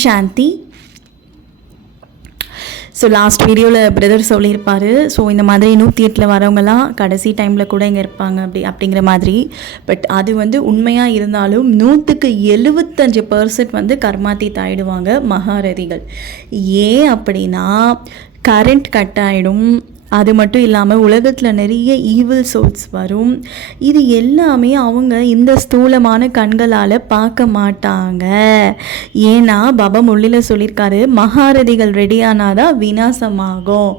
சாந்தி. So last வீடியோவில் brother சொல்லியிருப்பார். So இந்த மாதிரி நூற்றி எட்டில் வரவங்கலாம் கடைசி டைமில் கூட இங்கே இருப்பாங்க அப்படி அப்படிங்கிற மாதிரி. பட் அது வந்து உண்மையாக இருந்தாலும் நூற்றுக்கு எழுபத்தஞ்சு பர்சன்ட் வந்து கர்மாத்தீத் தாயிடுவாங்க மகாரதிகள். ஏன் அப்படின்னா கரண்ட் கட் ஆகிடும் அது மட்டும் இல்லாமல் உலகத்தில் நிறைய ஈவில் சோல்ஸ் வரும். இது எல்லாமே அவங்க இந்த ஸ்தூலமான கண்களால் பார்க்க மாட்டாங்க. ஏன்னா பாபா முள்ளில சொல்லியிருக்காரு மகாரதிகள் ரெடியானாதான் விநாசமாகும்.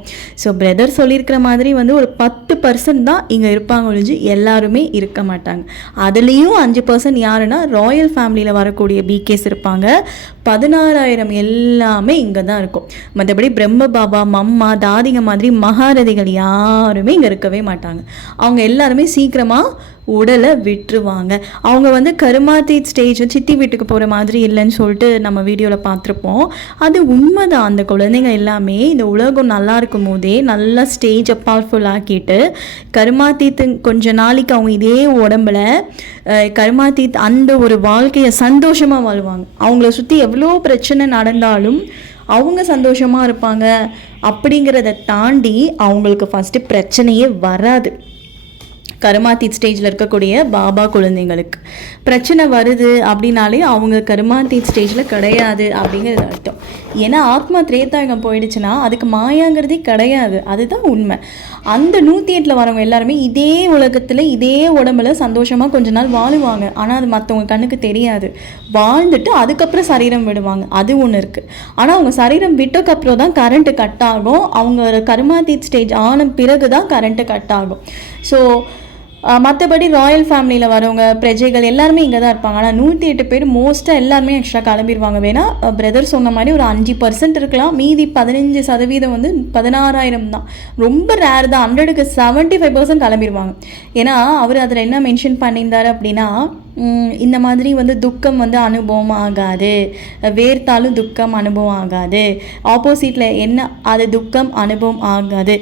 ஸோ பிரதர் சொல்லியிருக்கிற மாதிரி வந்து ஒரு பத்து பர்சன்ட் தான் இங்கே இருப்பாங்க ஒழிஞ்சு எல்லாருமே இருக்க மாட்டாங்க. அதுலேயும் அஞ்சு பர்சன்ட் யாருன்னா ராயல் ஃபேமிலியில் வரக்கூடிய பிகேஸ் இருப்பாங்க. பதினாறாயிரம் எல்லாமே இங்கே தான் இருக்கும். மற்றபடி பிரம்ம பாபா மம்மா தாதிங்க மாதிரி மகாரதி மகாரதிகள் யாருமே இங்கே இருக்கவே மாட்டாங்க. அவங்க எல்லாருமே சீக்கிரமாக உடலை விட்டுருவாங்க. அவங்க வந்து கருமாத்தீத் ஸ்டேஜ் சித்தி வீட்டுக்கு போகிற மாதிரி இல்லைன்னு சொல்லிட்டு நம்ம வீடியோவில் பார்த்துருப்போம். அது உண்மைதான். அந்த குழந்தைங்க எல்லாமே இந்த உலகம் நல்லா இருக்கும் போதே நல்லா ஸ்டேஜை பவர்ஃபுல் ஆக்கிட்டு கருமாத்தீத்து கொஞ்ச நாளைக்கு அவங்க இதே உடம்புல கருமாத்தீத் அந்த ஒரு வாழ்க்கையை சந்தோஷமாக வாழ்வாங்க. அவங்கள சுற்றி எவ்வளோ பிரச்சனை நடந்தாலும் அவங்க சந்தோஷமாக இருப்பாங்க அப்படிங்கிறத தாண்டி அவங்களுக்கு ஃபஸ்ட்டு பிரச்சனையே வராது. கருமாத்தீத் ஸ்டேஜில் இருக்கக்கூடிய பாபா குழந்தைங்களுக்கு. பிரச்சனை வருது அப்படின்னாலே அவங்க கருமாத்தீத் ஸ்டேஜில் கிடையாது அப்படிங்கிறது அர்த்தம். ஏன்னா ஆத்மா திரேதாயுகம் போயிடுச்சுன்னா அதுக்கு மாயாங்கிறதே கிடையாது. அதுதான் உண்மை. அந்த நூற்றி எட்டில் வரவங்க எல்லாருமே இதே உலகத்தில் இதே உடம்புல சந்தோஷமாக கொஞ்ச நாள் வாழுவாங்க. ஆனால் அது மற்றவங்க கண்ணுக்கு தெரியாது. வாழ்ந்துட்டு அதுக்கப்புறம் சரீரம் விடுவாங்க. அது ஒன்று இருக்குது ஆனால் அவங்க சரீரம் விட்டக்கப்புறம் தான் கரண்ட்டு கட் ஆகும். அவங்க கருமாதி ஸ்டேஜ் ஆன பிறகு தான் கரண்ட்டு கட் ஆகும். ஸோ மற்றபடி ராயல் ஃபேமிலியில் வரவங்க பிரஜைகள் எல்லாருமே இங்கே தான் இருப்பாங்க. ஆனால் நூற்றி எட்டு பேர் மோஸ்ட்டாக எல்லாருமே எக்ஸ்ட்ரா கிளம்பிடுவாங்க வேணா பிரதர் சொன்ன மாதிரி ஒரு அஞ்சு பர்சன்ட் இருக்கலாம். மீதி பதினஞ்சு சதவீதம் வந்து பதினாறாயிரம் தான். ரொம்ப ரேர் தான். ஹண்ட்ரடுக்கு செவன்ட்டி ஃபைவ் பர்சன்ட் கிளம்பிடுவாங்க ஏன்னா அவர் அதில் என்ன மென்ஷன் பண்ணியிருந்தார் அப்படின்னா இந்த மாதிரி வந்து துக்கம் வந்து அனுபவம் ஆகாது. வேர்த்தாலும் துக்கம் அனுபவம் ஆகாது. ஆப்போசிட்டில் என்ன அது துக்கம் அனுபவம் ஆகாது.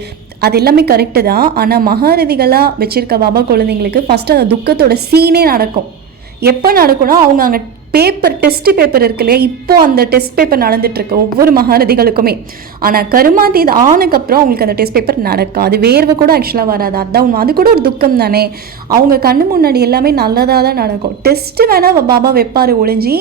அது எல்லாமே கரெக்டு தான். ஆனால் மகாரதிகளாக வச்சிருக்க பாபா குழந்தைங்களுக்கு ஃபஸ்ட்டு அந்த துக்கத்தோட சீனே நடக்கும். எப்போ நடக்கும்னா அவங்க அங்கே பேப்பர் டெஸ்ட் பேப்பர் இருக்கு இல்லையா? இப்போ அந்த டெஸ்ட் பேப்பர் நடந்துட்டு இருக்கு ஒவ்வொரு மகாரதிகளுக்குமே ஆனால் கருமாதீத் ஆனதுக்கப்புறம் அவங்களுக்கு அந்த டெஸ்ட் பேப்பர் நடக்காது. வேர்வை கூட ஆக்சுவலாக வராது. அதான் உண்மை. அது கூட ஒரு துக்கம் தானே. அவங்க கண்ணு முன்னாடி எல்லாமே நல்லதாக தான் நடக்கும். டெஸ்ட்டு வேணால் பாபா வைப்பார் ஒளிஞ்சி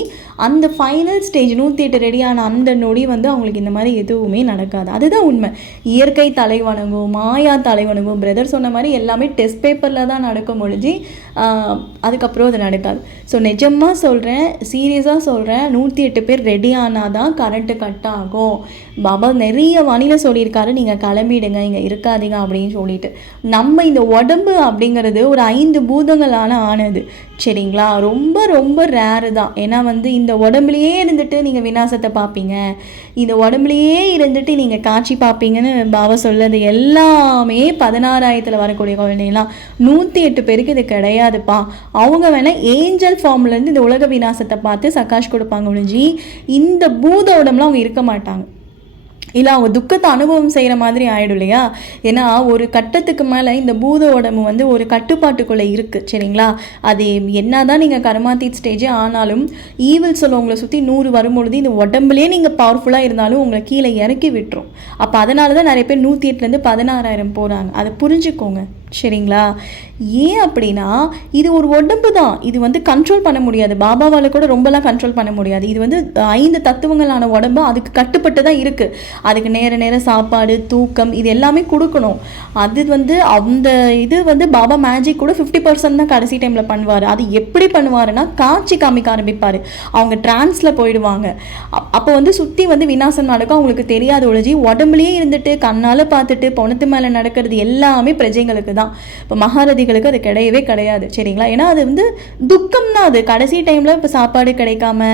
அந்த ஃபைனல் ஸ்டேஜ் நூற்றி எட்டு ரெடியான அந்த நொடி வந்து அவங்களுக்கு இந்த மாதிரி எதுவுமே நடக்காது. அதுதான் உண்மை. இயற்கை தலை வணங்கும் மாயா தலை வணங்கும் பிரதர் சொன்ன மாதிரி எல்லாமே டெஸ்ட் பேப்பரில் தான் நடக்கும் ஒழிஞ்சு அதுக்கப்புறம் அது நடக்காது. ஸோ நிஜமாக சொல்கிறேன் சீரியஸாக சொல்கிறேன் நூற்றி எட்டு பேர் ரெடி ஆனால் தான் கரண்ட்டு கட் ஆகும். பாபா நிறைய வழியில் சொல்லியிருக்காரு. நீங்கள் கிளம்பிடுங்க இங்கே இருக்காதீங்க அப்படின்னு சொல்லிட்டு. நம்ம இந்த உடம்பு அப்படிங்கிறது ஒரு ஐந்து பூதங்களான ஆனது. சரிங்களா? ரொம்ப ரொம்ப ரேரு தான். ஏன்னா வந்து இந்த உடம்புலையே இருந்துட்டு நீங்கள் விநாசத்தை பார்ப்பீங்க. இந்த உடம்புலையே இருந்துட்டு நீங்கள் காட்சி பார்ப்பீங்கன்னு பாபா சொல்லது எல்லாமே பதினாறாயிரத்தில் வரக்கூடிய குழந்தைங்களாம் நூற்றி எட்டு பேருக்கு இது கிடையாதுப்பா. அவங்க வேணால் ஏஞ்சல் ஃபார்ம்லேருந்து இந்த உலக விநாசத்தை பார்த்து சகாஷ் கொடுப்பாங்க ஒழிஞ்சி இந்த பூத உடம்புலாம் அவங்க இருக்க மாட்டாங்க. இல்லை அவங்க துக்கத்தை அனுபவம் செய்கிற மாதிரி ஆகிடும் இல்லையா? ஏன்னா ஒரு கட்டத்துக்கு மேலே இந்த பூத உடம்பு வந்து ஒரு கட்டுப்பாட்டுக்குள்ளே இருக்குது சரிங்களா? அது என்ன தான் நீங்கள் கர்மாத்தீத் ஸ்டேஜே ஆனாலும் ஈவில் சொல்ல உங்களை சுற்றி நூறு வரும்பொழுது இந்த உடம்புலேயே நீங்கள் பவர்ஃபுல்லாக இருந்தாலும் உங்களை கீழே இறக்கி விட்டுரும். அப்போ அதனால தான் நிறைய பேர் நூற்றி எட்டுலேருந்து பதினாறாயிரம் போகிறாங்க அதை புரிஞ்சுக்கோங்க. சரிங்களா? ஏன் அப்படின்னா இது ஒரு உடம்பு தான். இது வந்து கண்ட்ரோல் பண்ண முடியாது. பாபாவால் கூட ரொம்பலாம் கண்ட்ரோல் பண்ண முடியாது. இது வந்து ஐந்து தத்துவங்களான உடம்பு அதுக்கு கட்டுப்பட்டு தான் இருக்குது அதுக்கு நேர நேர சாப்பாடு தூக்கம் இது எல்லாமே கொடுக்கணும். அது வந்து அந்த இது வந்து பாபா மேஜிக் கூட ஃபிஃப்டி பர்சன்ட் தான் கடைசி டைமில் பண்ணுவார். அது எப்படி பண்ணுவாருன்னா காட்சி காமிக்க ஆரம்பிப்பார். அவங்க ட்ரான்ஸில் போயிடுவாங்க. அப்- அப்போ வந்து சுற்றி வந்து விநாசம் நடக்கும். அவங்களுக்கு தெரியாத ஒழிஞ்சி. உடம்புலயே இருந்துட்டு கண்ணால் பார்த்துட்டு பொணத்து மேலே நடக்கிறது எல்லாமே பிரஜைங்களுக்கு தான். இப்போ மகாரதிகளுக்கு அது கிடையவே கிடையாது சரிங்களா? ஏன்னா அது வந்து துக்கம் தான் அது. கடைசி டைமில் இப்போ சாப்பாடு கிடைக்காம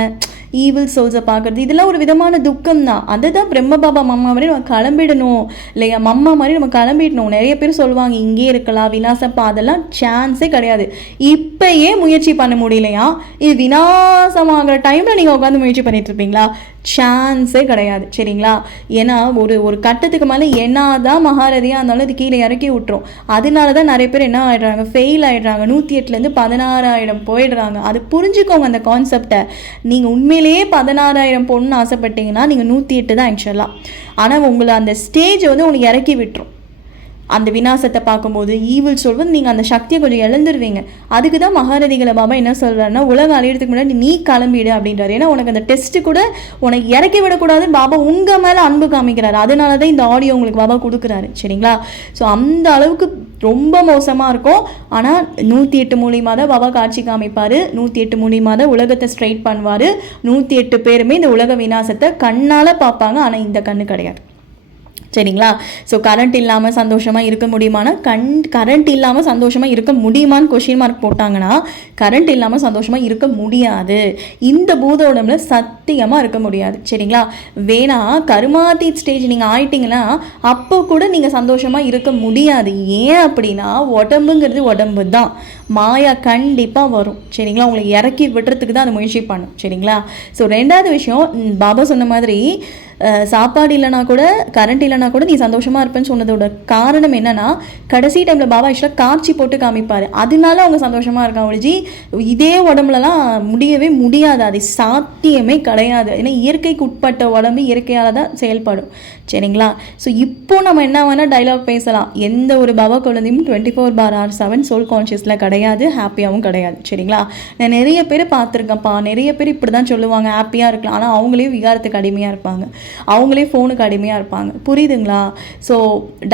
ஈவில் சோல்ஸை பார்க்குறது இதெல்லாம் ஒரு விதமான துக்கம் தான் அதுதான் பிரம்ம பாபா மம்மா மாதிரி நம்ம கிளம்பிடணும் இல்லையா? மம்மா மாதிரி நம்ம கிளம்பிடணும். நிறைய பேர் சொல்லுவாங்க இங்கே இருக்கலாம் விநாசப்பா அதெல்லாம் சான்ஸே கிடையாது. இப்பயே முயற்சி பண்ண முடியலையா? இது விநாசமாகிற டைமில் நீங்கள் உட்காந்து முயற்சி பண்ணிட்டு இருப்பீங்களா? சான்ஸே கிடையாது சரிங்களா? ஏன்னா ஒரு ஒரு கட்டத்துக்கு மேலே என்னதான் மகாரதியாக இருந்தாலும் அது கீழே இறக்கி விட்டுரும். அதனால தான் நிறைய பேர் என்ன ஆகிடுறாங்க ஃபெயில் ஆகிடுறாங்க நூற்றி எட்டுலேருந்து பதினாறாயிரம் போயிடுறாங்க. அது புரிஞ்சுக்கோங்க அந்த கான்செப்டை நீங்கள் உண்மையிலேயே பதினாறாயிரம் பொண்ணு ஆசைப்பட்டீங்கன்னா நீங்கள் நூற்றி எட்டு தான் ஆக்சுவலாக ஆனால் உங்களை அந்த ஸ்டேஜ் வந்து உங்களுக்கு இறக்கி விட்டுரும். அந்த விநாசத்தை பார்க்கும்போது ஈவில் சொல்வது நீங்கள் அந்த சக்தியை கொஞ்சம் இழந்துருவீங்க. அதுக்கு தான் மகாரதிகளை பாபா என்ன சொல்கிறாருன்னா உலக அழியறதுக்கு முன்னாடி நீ கிளம்பிடு அப்படின்றாரு. ஏன்னா உனக்கு அந்த டெஸ்ட்டு கூட உனக்கு இறக்கி விடக்கூடாதுன்னு பாபா உங்கள் மேலே அன்பு காமிக்கிறாரு. அதனால தான் இந்த ஆடியோ உங்களுக்கு பாபா கொடுக்குறாரு. சரிங்களா? ஸோ அந்த அளவுக்கு ரொம்ப மோசமாக இருக்கும். ஆனால் நூற்றி எட்டு மூலியமாக தான் பாபா காட்சி காமிப்பார். நூற்றி எட்டு மூலியமாக தான் உலகத்தை ஸ்ட்ரைட் பண்ணுவார். நூற்றி எட்டு பேருமே இந்த உலக விநாசத்தை கண்ணால் பார்ப்பாங்க. ஆனால் இந்த கண்ணு கிடையாது. சரிங்களா? ஸோ கரண்ட் இல்லாமல் சந்தோஷமாக இருக்க முடியுமானா கண் கரண்ட் இல்லாமல் சந்தோஷமாக இருக்க முடியுமான்னு கொஷின் மார்க் போட்டாங்கன்னா கரண்ட் இல்லாமல் சந்தோஷமாக இருக்க முடியாது. இந்த பூத உடம்புல சத்தியமாக இருக்க முடியாது. சரிங்களா? வேணா கருமாதி ஸ்டேஜ் நீங்கள் ஆயிட்டீங்கன்னா அப்போ கூட நீங்கள் சந்தோஷமாக இருக்க முடியாது. ஏன் அப்படின்னா உடம்புங்கிறது உடம்பு தான். மாயா கண்டிப்பாக வரும். சரிங்களா? உங்களை இறக்கி விடுறதுக்கு தான் அது முயற்சி பண்ணும். சரிங்களா? ஸோ ரெண்டாவது விஷயம் பாபா சொன்ன மாதிரி சாப்பாடு இல்லைனா கூட கரண்ட் இல்லைனா கூட நீ சந்தோஷமாக இருப்பேன்னு சொன்னதோட காரணம் என்னன்னா கடைசி டைமில் பாபா ஆக்சுவலாக காட்சி போட்டு காமிப்பார். அதனால அவங்க சந்தோஷமாக இருக்காங்க ஒழிஞ்சி இதே உடம்புலலாம் முடியவே முடியாது. அது சாத்தியமே கிடையாது. ஏன்னா இயற்கைக்கு உட்பட்ட உடம்பு இயற்கையால் தான் செயல்படும். சரிங்களா? ஸோ இப்போ நம்ம என்ன வேணால் டைலாக் பேசலாம். எந்த ஒரு பாபா குழந்தையும் twenty four bar R seven soul கான்ஷியஸில் கிடையாது ஹாப்பியாகவும் கிடையாது. சரிங்களா? நான் நிறைய பேர் பார்த்துருக்கேன்ப்பா நிறைய பேர் இப்படி தான் சொல்லுவாங்க ஹாப்பியாக இருக்கலாம். ஆனால் அவங்களே விகாரத்துக்கு அடிமையாக இருப்பாங்க. அவங்களே ஃபோனுக்கு அடிமையாக இருப்பாங்க. புரியுதுங்களா? ஸோ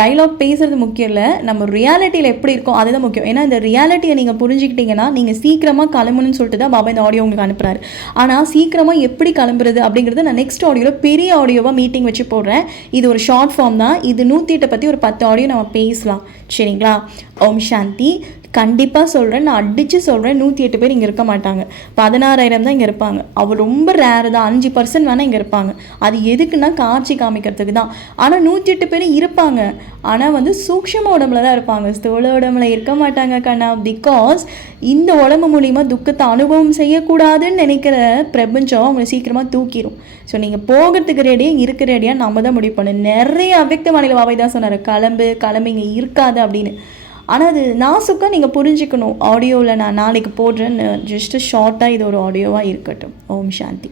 டைலாக் பேசுறது முக்கியம் இல்லை. நம்ம ரியாலிட்டியில் எப்படி இருக்கோ அதுதான் முக்கியம். ஏன்னா இந்த ரியாலிட்டியை நீங்கள் புரிஞ்சுக்கிட்டீங்கன்னா நீங்கள் சீக்கிரமாக கிளம்பணும்னு சொல்லிட்டு தான் பாபா இந்த ஆடியோ உங்களுக்கு அனுப்புகிறாரு ஆனால் சீக்கிரமாக எப்படி கிளம்புறது அப்படிங்கிறது நான் நெக்ஸ்ட் ஆடியோவில் பெரிய ஆடியோவாக மீட்டிங் வச்சு போடுறேன். இது ஒரு ஷார்ட் ஃபார்ம் தான். இது நூற்றி எட்டை பற்றி ஒரு பத்து ஆடியோ நம்ம பேசலாம். சரிங்களா? ஓம் சாந்தி. கண்டிப்பாக சொல்கிறேன் நான் அடித்து சொல்கிறேன் நூற்றி எட்டு பேர் இங்கே இருக்க மாட்டாங்க. பதினாறாயிரம் தான் இங்கே இருப்பாங்க. அவள் ரொம்ப ரேர் தான். அஞ்சு பர்சன்ட் வேணால் இங்கே இருப்பாங்க. அது எதுக்குன்னா காட்சி காமிக்கிறதுக்கு தான். ஆனால் நூற்றி எட்டு பேர் இருப்பாங்க. ஆனால் வந்து சூக்ஷம உடம்புல தான் இருப்பாங்க. ஸ்தூல உடம்புல இருக்க மாட்டாங்க கண்ணா. பிகாஸ் இந்த உடம்பு மூலிமா துக்கத்தை அனுபவம் செய்யக்கூடாதுன்னு நினைக்கிற பிரபஞ்சம் அவங்களை சீக்கிரமாக தூக்கிடும் ஸோ நீங்கள் போகிறதுக்கு ரெடியாக இருக்க ரெடியாக நம்ம தான் முடிவு பண்ணணும். நிறைய அவ்வக்த மாநில வாவை தான் சொன்னார். கிளம்பு கிளம்பு இங்கே இருக்காது அப்படின்னு. ஆனால் அது நாசுக்காக நீங்கள் புரிஞ்சுக்கணும். ஆடியோவில் நான் நாளைக்கு போடுறேன்னு ஜஸ்ட்டு ஷார்ட்டாக இது ஒரு ஆடியோவாக இருக்கட்டும். ஓம் சாந்தி.